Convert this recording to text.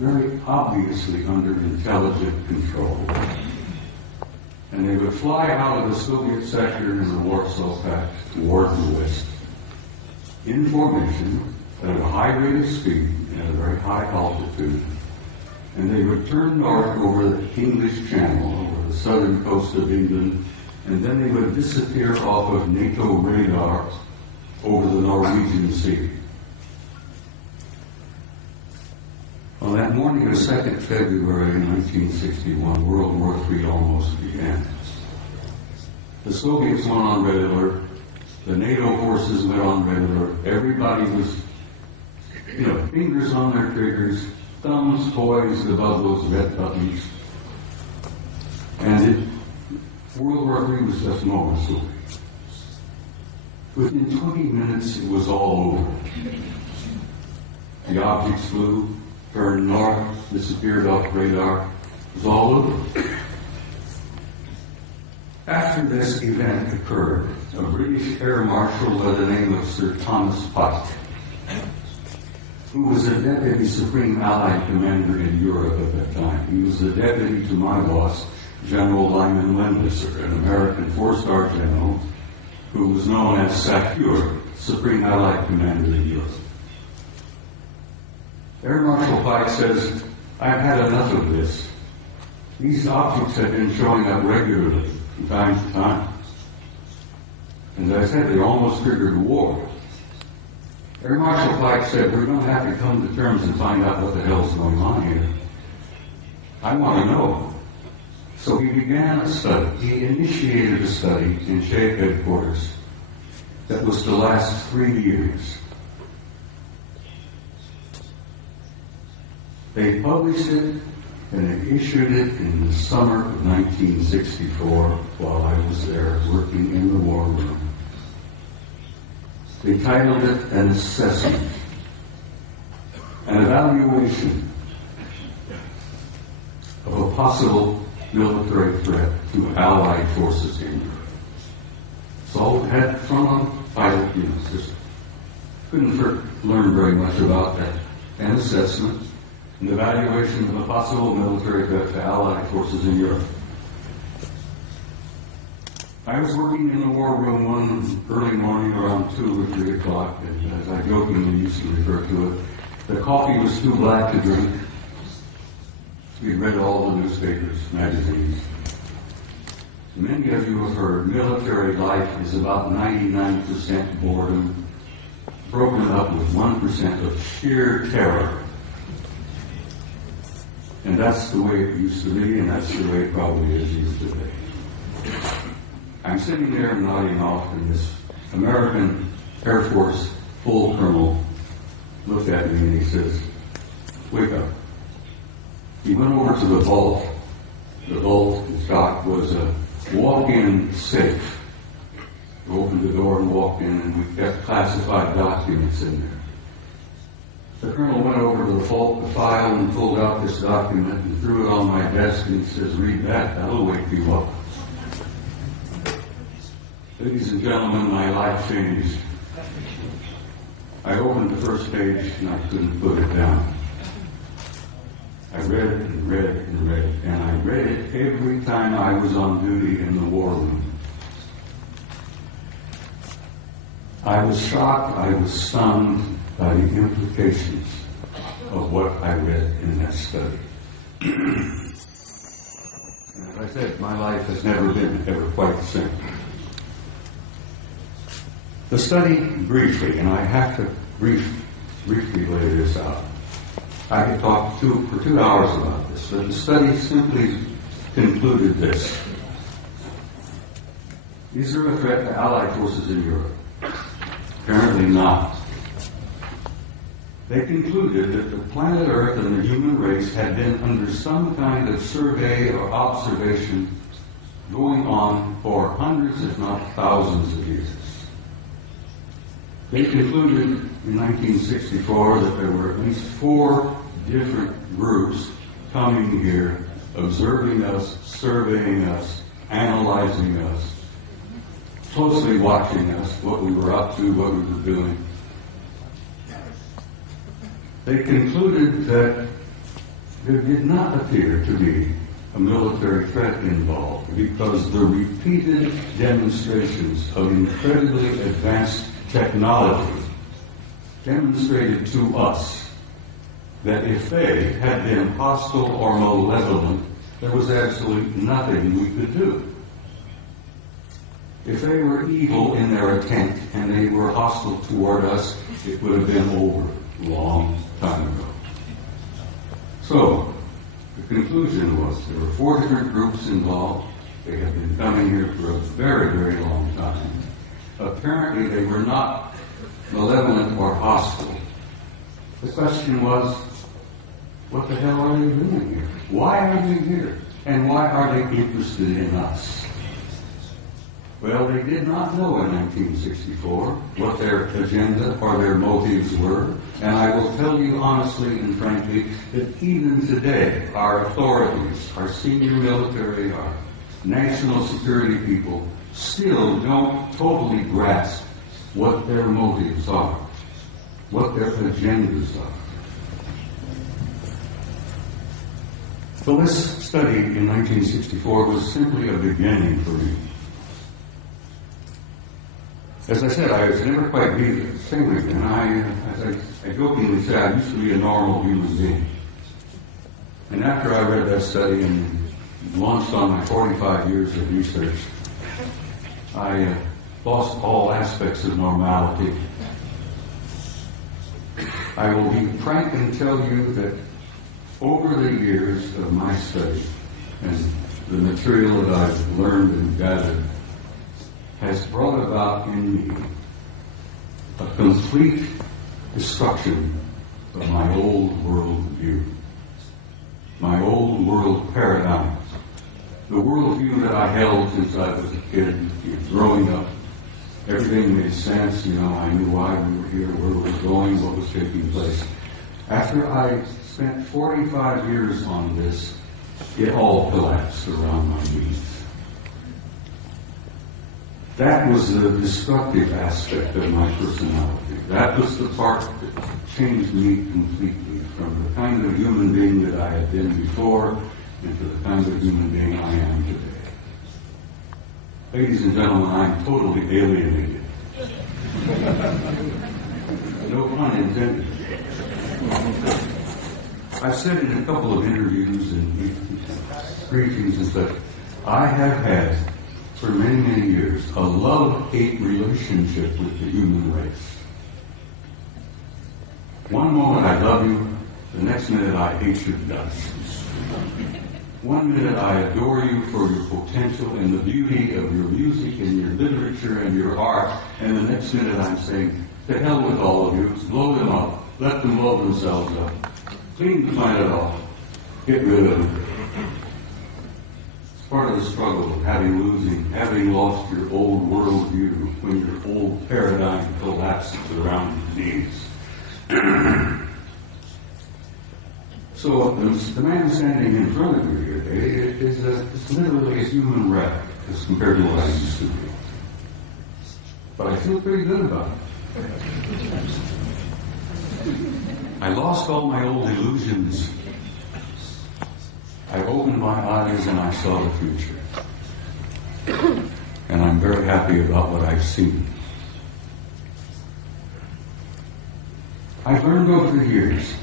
very obviously under intelligent control. And they would fly out of the Soviet sector in the Warsaw Pact toward the west, in formation, at a high rate of speed, and at a very high altitude. And they would turn north over the English Channel, over the southern coast of England, and then they would disappear off of NATO radar over the Norwegian Sea. On that morning of 2nd February 1961, World War III almost began. The Soviets went on red alert. The NATO forces went on red alert. Everybody was, fingers on their triggers, thumbs poised above those red buttons. And World War III was just moments away. Within 20 minutes, it was all over. The objects flew, turned north, disappeared off radar. It was all over. After this event occurred, a British Air Marshal by the name of Sir Thomas Parte, who was a Deputy Supreme Allied Commander in Europe at that time. He was the deputy to my boss, General Lyman Wendlisser, an American four-star general who was known as SACEUR, Supreme Allied Commander in Europe. Air Marshal Pike says, "I've had enough of this. These objects have been showing up regularly from time to time. And as I said, they almost triggered a war." Air Marshal Pike said, "We're going to have to come to terms and find out what the hell's going on here. I want to know." So he began a study. He initiated a study in Shape headquarters that was to last 3 years. They published it and they issued it in the summer of 1964 while I was there working in the war room. They titled it An Assessment, an evaluation of a possible military threat to Allied forces in Europe. So it had front-on title, just couldn't learn very much about that. An assessment, an evaluation of a possible military threat to Allied forces in Europe. I was working in the war room one early morning around 2 or 3 o'clock, and as I jokingly used to refer to it, the coffee was too black to drink. We read all the newspapers, magazines. Many of you have heard military life is about 99% boredom, broken up with 1% of sheer terror. And that's the way it used to be, and that's the way it probably is used to be. I'm sitting there nodding off, and this American Air Force full colonel looked at me and he says, "Wake up." He went over to the vault. The vault, in fact, was a walk-in safe. We opened the door and walked in, and we kept classified documents in there. The colonel went over to the vault, the file, and pulled out this document and threw it on my desk, and he says, "Read that, that'll wake you up." Ladies and gentlemen, my life changed. I opened the first page and I couldn't put it down. I read it and read it and read it, and I read it every time I was on duty in the war room. I was shocked, I was stunned by the implications of what I read in that study. And as I said, my life has never been ever quite the same. The study, briefly, and I have to briefly lay this out. I could talk for 2 hours about this, but the study simply concluded this. Is there a threat to Allied forces in Europe? Apparently not. They concluded that the planet Earth and the human race had been under some kind of survey or observation going on for hundreds, if not thousands of years. They concluded in 1964 that there were at least 4 different groups coming here, observing us, surveying us, analyzing us, closely watching us, what we were up to, what we were doing. They concluded that there did not appear to be a military threat involved because the repeated demonstrations of incredibly advanced technology demonstrated to us that if they had been hostile or malevolent, there was absolutely nothing we could do. If they were evil in their intent and they were hostile toward us, it would have been over a long time ago. So, the conclusion was there were 4 different groups involved. They had been coming here for a very, very long time. Apparently, they were not malevolent or hostile. The question was, what the hell are they doing here? Why are they here? And why are they interested in us? Well, they did not know in 1964 what their agenda or their motives were. And I will tell you honestly and frankly that even today, our authorities, our senior military, our national security people, still don't totally grasp what their motives are, what their agendas are. So this study in 1964 was simply a beginning for me. As I said, I was never quite the same again. As I jokingly say, I used to be a normal human being. And after I read that study and launched on my 45 years of research, I lost all aspects of normality. I will be frank and tell you that over the years of my study and the material that I've learned and gathered has brought about in me a complete destruction of my old world view, my old world paradigm, the world view that I held since I was a kid, growing up. Everything made sense, I knew why we were here, where we were going, what was taking place. After I spent 45 years on this, it all collapsed around my knees. That was the destructive aspect of my personality. That was the part that changed me completely from the kind of human being that I had been before into the kind of human being I am today. Ladies and gentlemen, I'm totally alienated. No pun intended. I've said in a couple of interviews and briefings and stuff, I have had for many, many years a love-hate relationship with the human race. One moment I love you, the next minute I hate your guts. One minute I adore you for your potential and the beauty of your music and your literature and your art, and the next minute I'm saying, to hell with all of you, blow them up, let them blow themselves up, clean the planet off, get rid of them. It's part of the struggle of having lost your old worldview when your old paradigm collapses around your knees. So the man standing in front of you here today is literally a human wreck as compared to what I used to be. But I feel pretty good about it. I lost all my old illusions. I opened my eyes and I saw the future. And I'm very happy about what I've seen. I've learned over the years